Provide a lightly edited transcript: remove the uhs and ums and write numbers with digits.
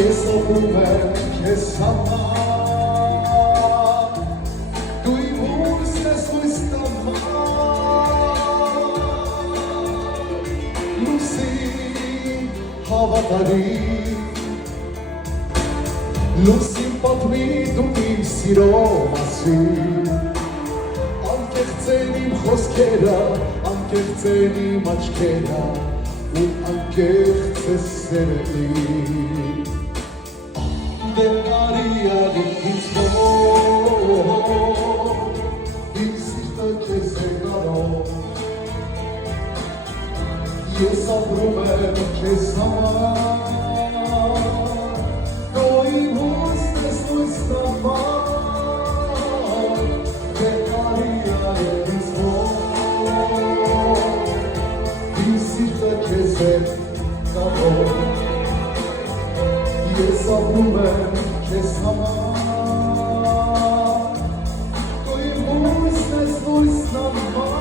Ես օգում եմ քեզ համար Դու իմ հույսն ես հույս տամար Լուսին հավատարիմ Լուսին պատմի դու իմ սիրո մասին Անկեղծ են իմ խոսքերը, անկեղծ են իմ աչքերը ու անկեղծ է սերը իմ Դե կարի աղիք ինձ մոտ Իմ սիրտը քեզ է գարով Ես ապրում եմ քեզ համար Դու իմ հույսն ես հույս տամար Դե կարի աղիք ինձ մոտ Իմ սիրտը քեզ է գարով Ես ապրում եմ քեզ համար Դու իմ հույսն ես հույս տամար